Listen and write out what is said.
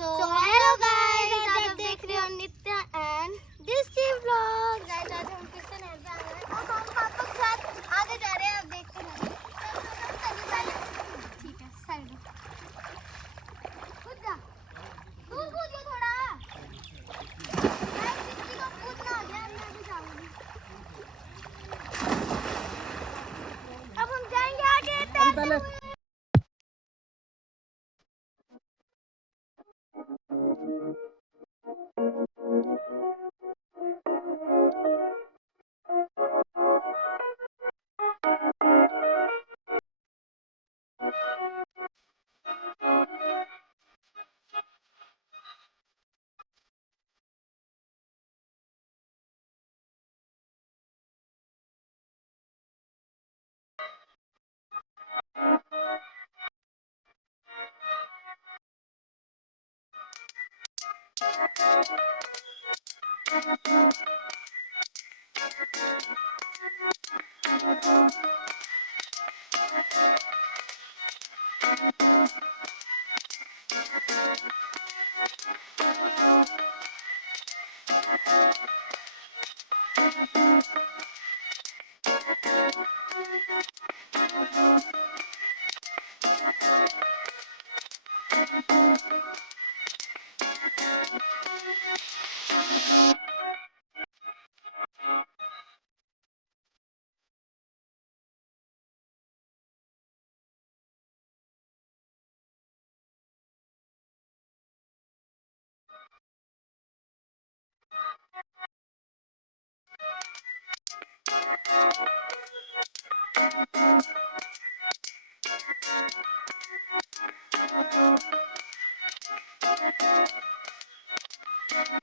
Hello guys, आज आप देख रहे हो नित्या एंड डिस्टी व्लॉग। गाइस आज हम फिर से नहर पे आ गए हैं और हम पापा के साथ आगे जा रहे हैं। आप देखते रहिए। ठीक है, साइड कूद जा, तू कूद जा थोड़ा। गाइस डिस्टी को कूदना आ गया, मैं भी जाऊंगी। अब हम जाएंगे आगे तैरते हुए।